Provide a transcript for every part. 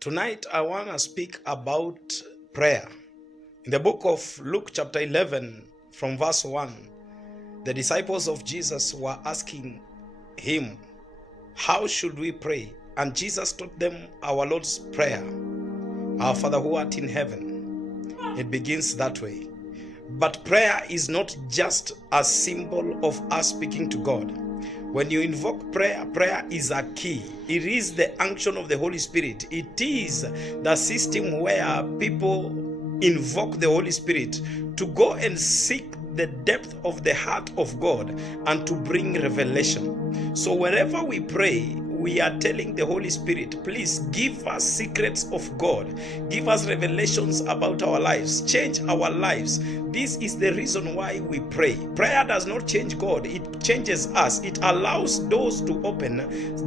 Tonight, I want to speak about prayer. In the book of Luke chapter 11, from verse 1, the disciples of Jesus were asking him, how should we pray? And Jesus taught them our Lord's Prayer. Our Father who art in heaven. It begins that way. But prayer is not just a symbol of us speaking to God. When you invoke prayer, prayer is a key. It is the action of the Holy Spirit. It is the system where people invoke the Holy Spirit to go and seek the depth of the heart of God and to bring revelation. So wherever we pray, we are telling the Holy Spirit, please give us secrets of God. Give us revelations about our lives. Change our lives. This is the reason why we pray. Prayer does not change God. It changes us. It allows doors to open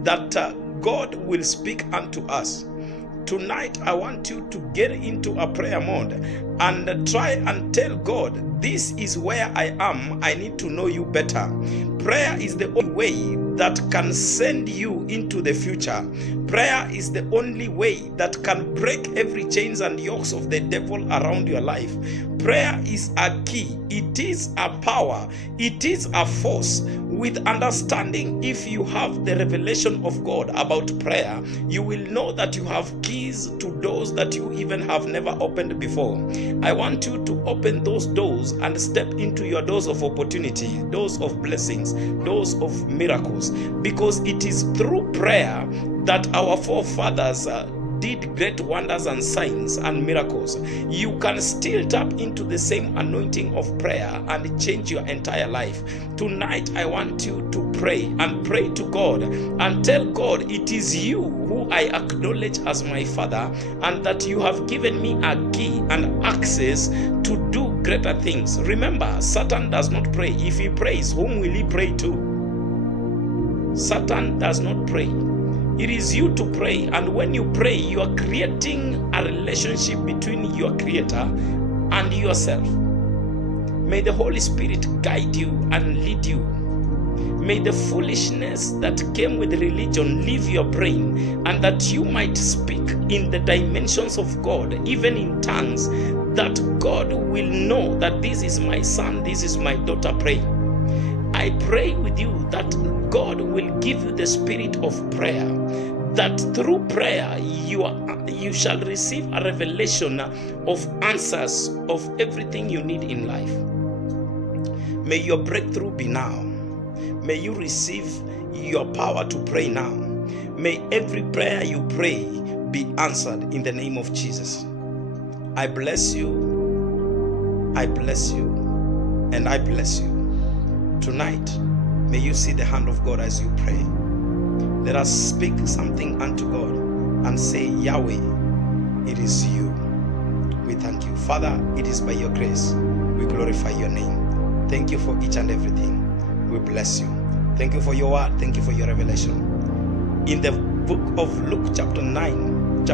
that God will speak unto us. Tonight, I want you to get into a prayer mode and try and tell God, this is where I am. I need to know you better. Prayer is the only way that can send you into the future. Prayer is the only way that can break every chains and yokes of the devil around your life. Prayer is a key. It is a power. It is a force. With understanding, if you have the revelation of God about prayer, you will know that you have keys to doors that you even have never opened before. I want you to open those doors and step into your doors of opportunity, doors of blessings, doors of miracles, because it is through prayer that our forefathers did great wonders and signs and miracles. You can still tap into the same anointing of prayer and change your entire life. Tonight, I want you to pray and pray to God and tell God, it is you who I acknowledge as my Father, and that you have given me a key and access to do greater things. Remember, Satan does not pray. If he prays, whom will he pray to? Satan does not pray. It is you to pray, and when you pray, you are creating a relationship between your Creator and yourself. May the Holy Spirit guide you and lead you. May the foolishness that came with religion leave your brain, and that you might speak in the dimensions of God, even in tongues, that God will know that this is my son, this is my daughter praying. I pray with you that God will give you the spirit of prayer, that through prayer you shall receive a revelation of answers of everything you need in life. May your breakthrough be now. May you receive your power to pray now. May every prayer you pray be answered in the name of Jesus. I bless you, I bless you, and I bless you. Tonight, may you see the hand of God as you pray. Let us speak something unto God and say, Yahweh, it is you. We thank you. Father, it is by your grace. We glorify your name. Thank you for each and everything. We bless you. Thank you for your word. Thank you for your revelation. In the book of Luke chapter 11,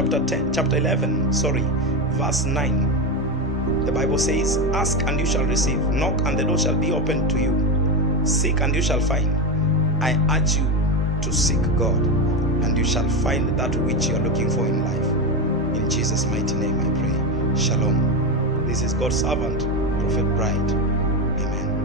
verse 9, the Bible says, ask and you shall receive. Knock and the door shall be opened to you. Seek and you shall find. I urge you to seek God, and you shall find that which you are looking for in life. In Jesus' mighty name I pray. Shalom. This is God's servant, Prophet Bright. Amen.